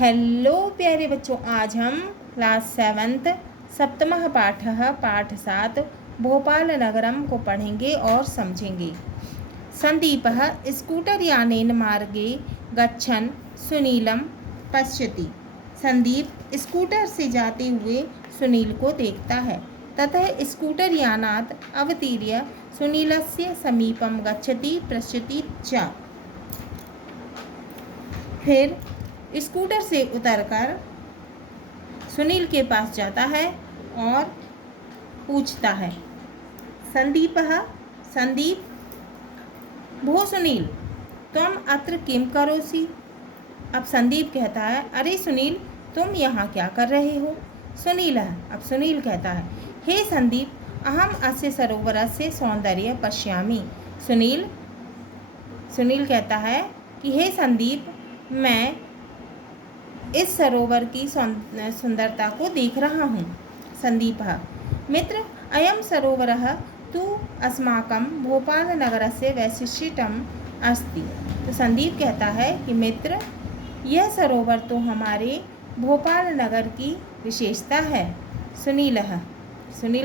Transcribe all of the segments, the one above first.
Hello प्यारे बच्चों, आज हम क्लास 7 सप्तमः पाठः पाठ 7 भोपाल नगरम को पढ़ेंगे और समझेंगे। संदीपः स्कूटरयानेन मार्गे गच्छन् सुनीलं पश्यति। संदीप स्कूटर से जाते हुए सुनील को देखता है। ततः स्कूटरयानात् अवतीर्य सुनीलस्य समीपं गच्छति पश्यति च। फिर स्कूटर से उतरकर सुनील के पास जाता है और पूछता है, संदीप भो सुनील तुम अत्र किम करोसि। अब संदीप कहता है, अरे सुनील तुम यहाँ क्या कर रहे हो। अब सुनील कहता है, हे संदीप अहम अस्य सरोवरस्य सौंदर्य पश्यामि। सुनील कहता है कि हे संदीप मैं इस सरोवर की सुंदरता को देख रहा हूँ। संदीपः मित्र अयं सरोवरः तु अस्माकं भोपालनगरस्य वैशिष्ट्यम् अस्ति। तो संदीप कहता है कि मित्र यह सरोवर तो हमारे भोपाल नगर की विशेषता है। सुनील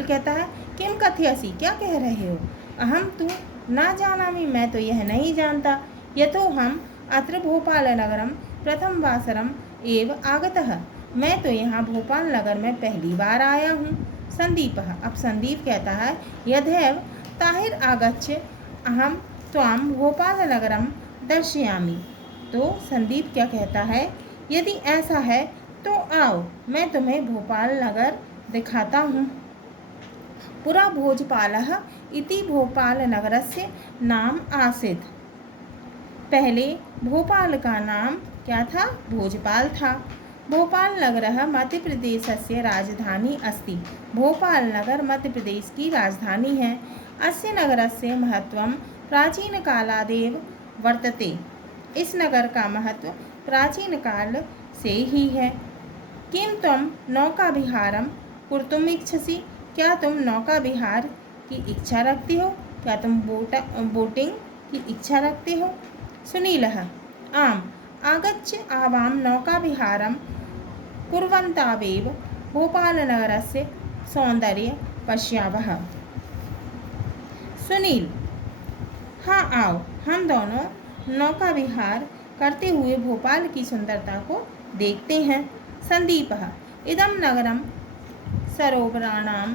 कहता है, किम कथयसि, क्या कह रहे हो। अहम तु न जानामि, मैं तो यह नहीं जानता। यतो हम अत्र भोपाल नगरम प्रथम वासरम एव आगतः, मैं तो यहाँ भोपाल नगर में पहली बार आया हूँ। अब संदीप कहता है, यद्यव ताहिर आगच्छ अहम त्वाम भोपाल नगरम दर्शयामि। तो संदीप क्या कहता है, यदि ऐसा है तो आओ मैं तुम्हें भोपाल नगर दिखाता हूँ। पुरा भोजपालः इति भोपाल नगरस्य नाम आसीत्। पहले भोपाल का नाम क्या था, भोजपाल था। भोपाल नगरः मध्य प्रदेशस्य राजधानी अस्ति। भोपाल नगर मध्य प्रदेश की राजधानी है। अस्य नगरस्य महत्वं प्राचीन कालादेव वर्तते। इस नगर का महत्व प्राचीन काल से ही है। किम तुम नौका विहारम कर्तुम इच्छसि, क्या तुम नौका विहार की इच्छा रखते हो, क्या तुम बोटिंग की इच्छा रखते हो। सुनीलः आम आगच्छ आवां नौकाविहारं कुर्वन्तावेव भोपालनगरस्य सौंदर्य पश्यावः। सुनील हाँ आओ हम दोनों नौका विहार करते हुए भोपाल की सुंदरता को देखते हैं। संदीपः इदं नगरम सरोवराणां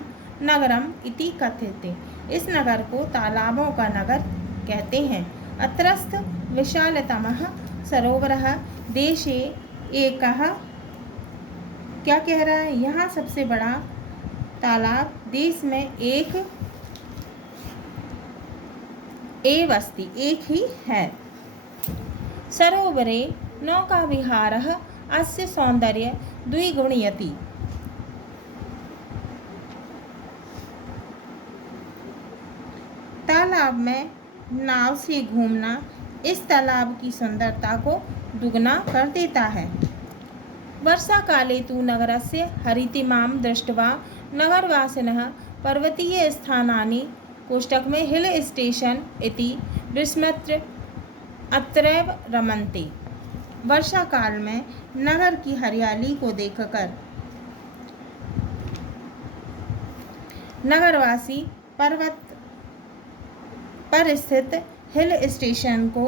नगरम इति कथ्यते। इस नगर को तालाबों का नगर कहते हैं। अत्रस्थ विशालतमः सरोवरः देशे एकः, क्या कह रहा है, यहाँ सबसे बड़ा तालाब देश में एक अस्ति, एक ही है। सरोवरे नौका विहारः अस्य सौंदर्य द्विगुणयति। तालाब में नाव से घूमना इस तालाब की सुंदरता को दुगना कर देता है। वर्षा काले तु नगरस्य हरितिमां दृष्ट्वा नगरवासिनः पर्वतीय स्थानानि कोष्टक में हिल स्टेशन इति विस्मृत्य अत्रैव रमन्ते। वर्षा काल में नगर की हरियाली को देखकर नगरवासी पर्वत पर स्थित हिल स्टेशन को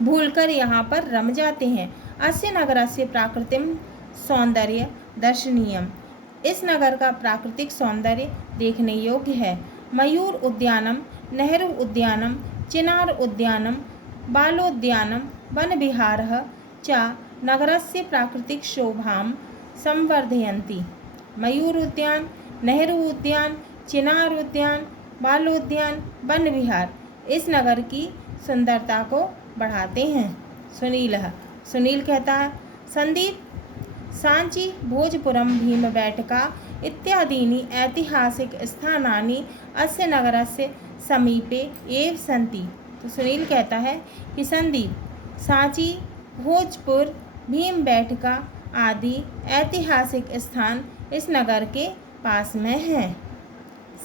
भूलकर यहाँ पर रम जाते हैं। अस्य नगरस्य प्राकृतिक सौंदर्य दर्शनीयम। इस नगर का प्राकृतिक सौंदर्य देखने योग्य है। मयूर उद्यानम, नेहरू उद्यानम, चिनार उद्यानम, बालोद्यानम, वन विहारः च नगरस्य प्राकृतिक शोभां संवर्धयन्ति। मयूर उद्यान, नेहरू उद्यान, चिनार उद्यान, बालोद्यान, वन विहार इस नगर की सुंदरता को बढ़ाते हैं। सुनील कहता है, संदीप सांची भोजपुरम भीमबेटका इत्यादीनि ऐतिहासिक स्थानानि अस्य नगरस्य समीपे एव सन्ति। तो सुनील कहता है कि संदीप सांची, भोजपुर, भीमबेटका आदि ऐतिहासिक स्थान इस नगर के पास में हैं।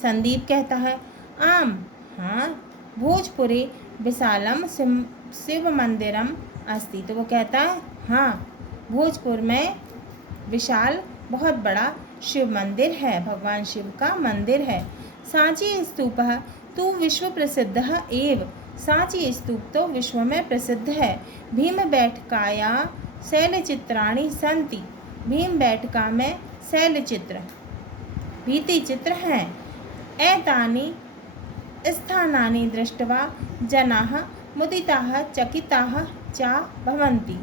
संदीप कहता है, आम हाँ भोजपुरे विशालम शिव मंदिरम अस्ति। तो वो कहता है हाँ, भोजपुर में विशाल बहुत बड़ा शिव मंदिर है, भगवान शिव का मंदिर है। सांची स्तूप तो विश्व प्रसिद्ध एव। सांची स्तूप तो विश्व में प्रसिद्ध है। भीमबेटकाया शैलचित्राणि सन्ति। भीमबेटका में शैलचित्र भित्ति चित्र हैं। एतानि स्थानानि दृष्ट्वा जनाः मुदिताः चकिताः च भवन्ति।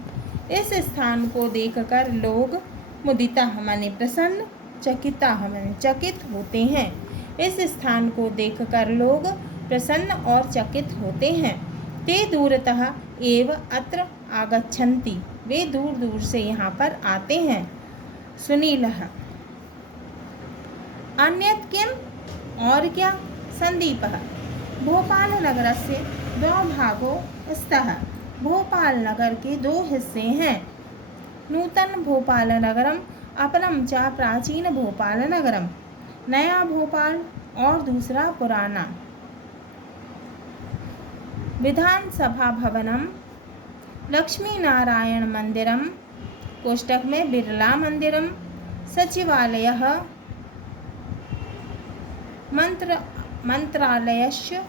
इस स्थान को देखकर लोग मुदिताः माने प्रसन्न, चकिताः माने चकित होते हैं। इस स्थान को देखकर लोग प्रसन्न और चकित होते हैं। ते दूरतः एव अत्र आगच्छन्ति। वे दूर दूर से यहाँ पर आते हैं। सुनीलः अन्यत् किम् और क्या? संदीपः भोपाल नगरस्य द्वौ भागो स्तः। भोपाल नगर के दो हिस्से हैं। नूतन भोपाल नगरम अपरम च प्राचीन भोपाल नगरम। नया भोपाल और दूसरा पुराना। विधानसभा भवनम लक्ष्मी नारायण मंदिरम कोष्टक में बिरला मंदिरम सचिवालयः मंत्रालयस्य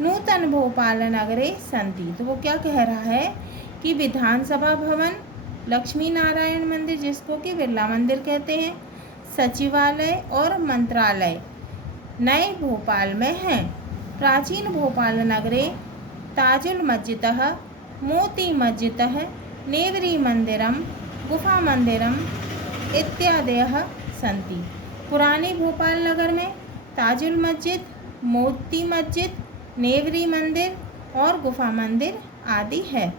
नूतन भोपाल नगरे सन्ति। तो वो क्या कह रहा है कि विधानसभा भवन, लक्ष्मी नारायण मंदिर जिसको कि बिरला मंदिर कहते हैं, सचिवालय और मंत्रालय नए भोपाल में हैं। प्राचीन भोपाल नगरे ताजुल मस्जिदः मोती मस्जिदः नेवरी मंदिरम गुफा मंदिरम इत्यादयः सन्ति। पुराने भोपाल नगर में ताजुल मस्जिद, मोती मस्जिद, नेवरी मंदिर और गुफा मंदिर आदि है।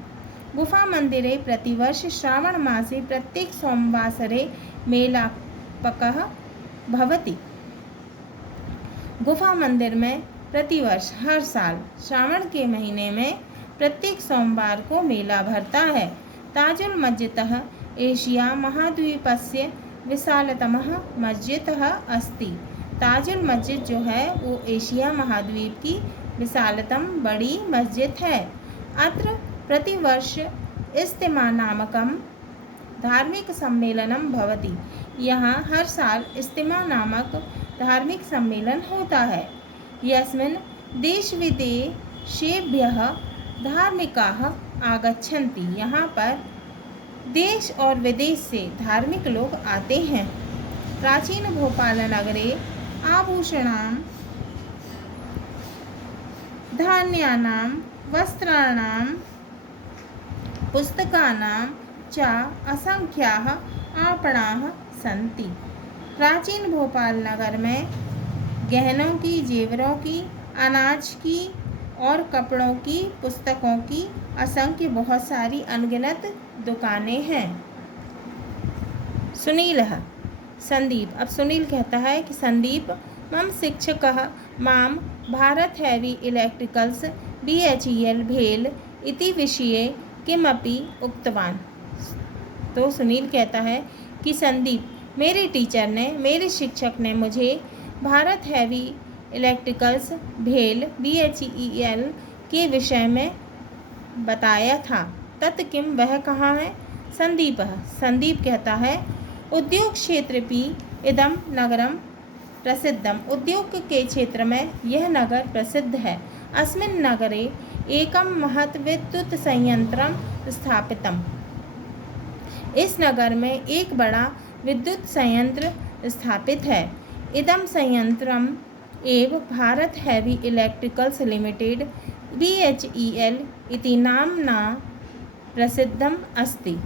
गुफा मंदिरे प्रतिवर्ष श्रावण मासे प्रत्येक सोमवासरे मेलापकः भवति। गुफा मंदिर में प्रतिवर्ष हर साल श्रावण के महीने में प्रत्येक सोमवार को मेला भरता है। ताजुल मस्जिदः एशिया महाद्वीपस्य विशालतमः मस्जिदः अस्ति। ताजुल मस्जिद जो है वो एशिया महाद्वीप की विशालतम बड़ी मस्जिद है। अत्र प्रतिवर्ष इज्तिमा नामकम धार्मिक सम्मेलनम भवति। यहाँ हर साल इज्तिमा नामक धार्मिक सम्मेलन होता है। यस्मिन् देश विदेशेभ्यः धार्मिकाः आगच्छन्ति। यहाँ पर देश और विदेश से धार्मिक लोग आते हैं। प्राचीन भोपाल नगरे आभूषणां धान्यानां वस्त्राणां पुस्तकानां च असंख्याः आपणाः सन्ति। प्राचीन भोपाल नगर में गहनों की, जेवरों की, अनाज की और कपड़ों की, पुस्तकों की असंख्य बहुत सारी अनगिनत दुकानें हैं। सुनीलः संदीप। अब सुनील कहता है कि संदीप मम शिक्षकः माम भारत हैवी इलेक्ट्रिकल्स BHEL भेल इति विषये किमपि उक्तवान। तो सुनील कहता है कि संदीप मेरे शिक्षक ने मुझे भारत हैवी इलेक्ट्रिकल्स भेल BHEL के विषय में बताया था। तत् किम, वह कहाँ है? संदीप कहता है उद्योग क्षेत्रपि इदम नगरम प्रसिद्धम। उद्योग के क्षेत्र में यह नगर प्रसिद्ध है। अस्मिन् नगरे एकम महत् विद्युत संयंत्रम स्थापितम। इस नगर में एक बड़ा विद्युत संयंत्र स्थापित है। इदम संयंत्रम एव Bharat heavy electricals limited BHEL इति नाम्ना प्रसिद्धम अस्ति।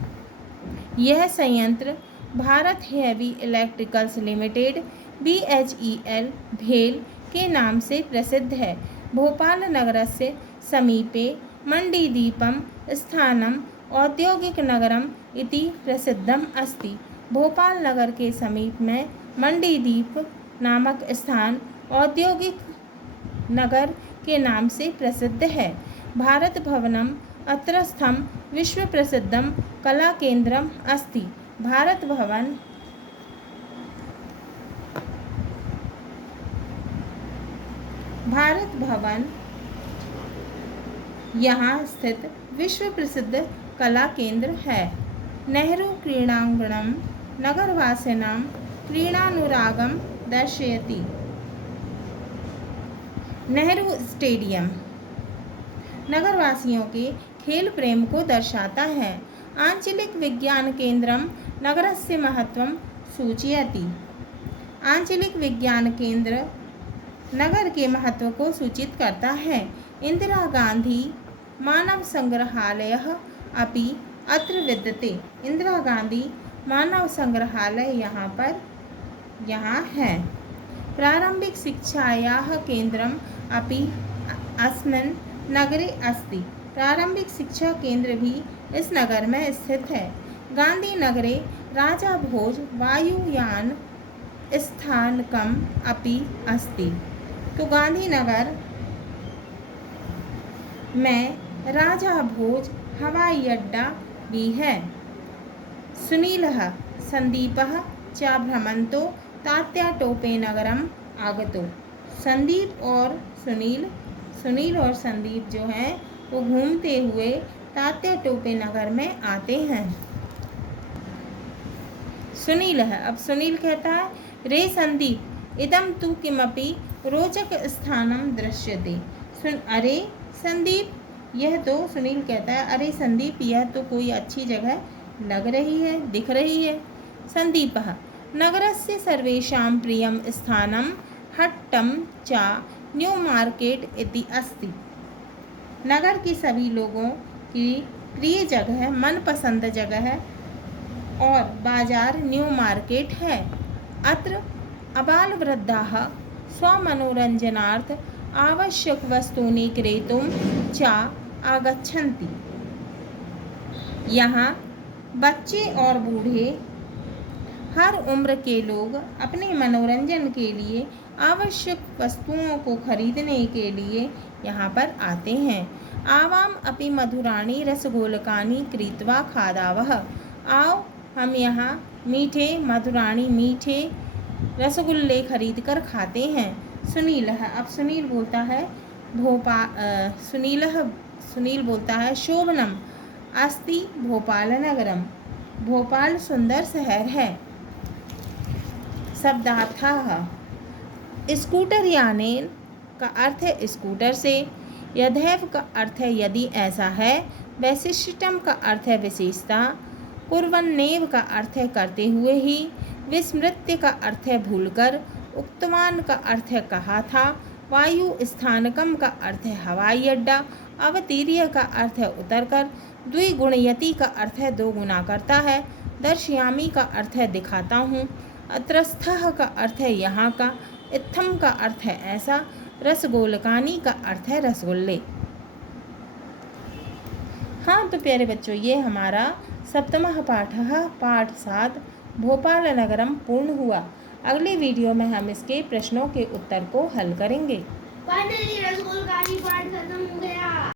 यह संयंत्र Bharat heavy electricals limited BHEL भेल के नाम से प्रसिद्ध है। भोपाल नगरस्य समीपे मण्डीदीपम स्थानम औद्योगिक नगरम इति प्रसिद्धम अस्ति। भोपाल नगर के समीप में मण्डीदीप नामक स्थान औद्योगिक नगर के नाम से प्रसिद्ध है। भारत भवनम अत्रस्थम विश्व प्रसिद्धम कला केंद्रम अस्ति। भारत भवन यहाँ स्थित विश्व प्रसिद्ध कला केंद्र है। नेहरू क्रीडांगणम नगरवासिनां क्रीडानुरागम दर्शयति। नेहरू स्टेडियम नगरवासियों के खेल प्रेम को दर्शाता है। आंचलिक विज्ञान केंद्रम नगरस्य महत्वं सूचयति। आंचलिक विज्ञान केंद्र नगर के महत्व को सूचित करता है। इंदिरा गांधी मानव संग्रहालयः अपि अत्र विद्यते। इंदिरा गांधी मानव संग्रहालय यहाँ है। प्रारंभिक शिक्षायाः केंद्रम अपि अस्मिन् नगरे अस्ति। प्रारंभिक शिक्षा केंद्र भी इस नगर में स्थित है। गांधी नगरे राजा भोज वायुयान स्थानकम अपि अस्ति। तो गांधीनगर में राजा भोज हवाई अड्डा भी है। सुनीलः संदीपः च भ्रमन्तो तात्याटोपे नगरम आगतो। संदीप और सुनील और संदीप जो हैं वो घूमते हुए तात्याटोपे नगर में आते हैं। सुनील है, अब सुनील कहता है रे संदीप इदम तु किमपि रोचक स्थानम दृश्यते। अरे संदीप, यह तो सुनील कहता है अरे संदीप यह तो कोई अच्छी जगह लग रही है, दिख रही है। संदीपः नगरस्य सर्वेषां प्रियं स्थानं हट्टं च न्यू मार्केट इति अस्ति। नगर की सभी लोगों की प्रिय जगह, मनपसंद जगह और बाजार न्यू मार्केट है। अत्र आबालवृद्धाः स्वमनोरञ्जनार्थ आवश्यक वस्तूनि क्रेतुं च आगच्छन्ति। यहाँ बच्चे और बूढ़े हर उम्र के लोग अपने मनोरंजन के लिए आवश्यक वस्तुओं को खरीदने के लिए यहाँ पर आते हैं। आवाम अपि मधुराणि रसगोलकानि कृत्वा खादावः। आओ हम यहाँ मीठे रसगुल्ले खरीद कर खाते हैं। सुनील है, अब सुनील बोलता है सुनील बोलता है शोभनम अस्ति भोपाल नगरम। भोपाल सुंदर शहर है। शब्दार्थः स्कूटर यानेन का अर्थ है स्कूटर से। यथैव का अर्थ है यदि ऐसा है। वैशिष्ट्यम का अर्थ है विशेषता। कुर्वन्नेव का अर्थ है करते हुए ही। विस्मृत्य का अर्थ है भूलकर। उक्तवान का अर्थ है कहा था। वायु स्थानकम का अर्थ है हवाई अड्डा। अवतीर्य का अर्थ है उतरकर। द्विगुणयति का अर्थ है दो गुना करता है। दर्शयामी का अर्थ है दिखाता हूँ। अत्रस्थः का अर्थ है यहाँ का। इत्थम का अर्थ है ऐसा। रसगोलकानी का अर्थ है रसगुल्ले। हाँ तो प्यारे बच्चों, ये हमारा सप्तमः पाठः पाठ 7 भोपाल नगरम पूर्ण हुआ। अगले वीडियो में हम इसके प्रश्नों के उत्तर को हल करेंगे।